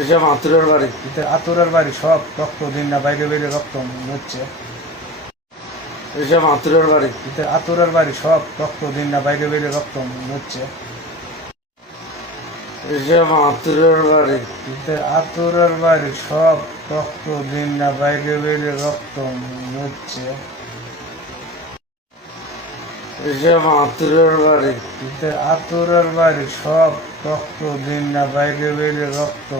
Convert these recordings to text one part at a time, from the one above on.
এসব আতুরের বাড়ি। আতুরের বাড়ি সব রক্ত দিন না বাইরে বাইরে রক্ত হচ্ছে। এসব আতুরের বাড়ি। আতুরের বাড়ি সব রক্ত দিন না বাইরে বাইরে রক্ত হচ্ছে। এসব আতুরের বাড়ি। আতুরের বাড়ি সব রক্ত দিন না বাইরে বাইরে রক্ত হচ্ছে। এসব আতুরের বাড়ি। আতুরের বাড়ি সব রক্ত দিন না বাইরে বাইরে রক্ত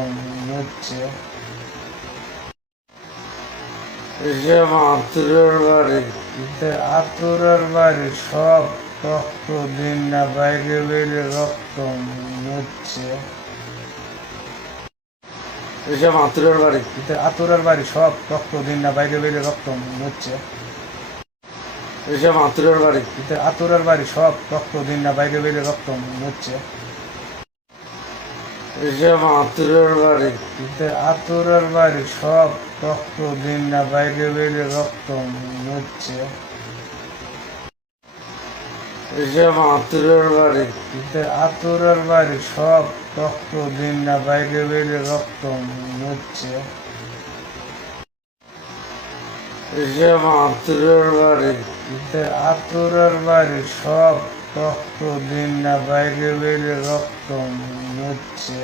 হচ্ছে। এসব আতুরের বাড়ি। আতুরের বাড়ি সব রক্ত দিন না বাইরে বাইরে রক্ত হচ্ছে। এসব আতুরের বাড়ি। আতুরের বাড়ি সব রক্ত দিন না বাইরে বাইরে রক্ত হচ্ছে। এসব আতুরের বাড়ি। আতুরের বাড়ি সব রক্ত দিন না বাইরে বাইরে রক্ত হচ্ছে। এসব আতুরের বাড়ি। আতুরের বাড়ি সব রক্ত দিন না বাইরে বাইরে রক্ত হচ্ছে। এসব আতুরের বাড়ি। আতুরের বাড়ি সব রক্ত দিন না বাইরে বাইরে রক্ত হচ্ছে। এসব আতুরের বাড়ি। আতুরের বাড়ি সব রক্ত দিন না বাইরে বাইরে রক্ত হচ্ছে।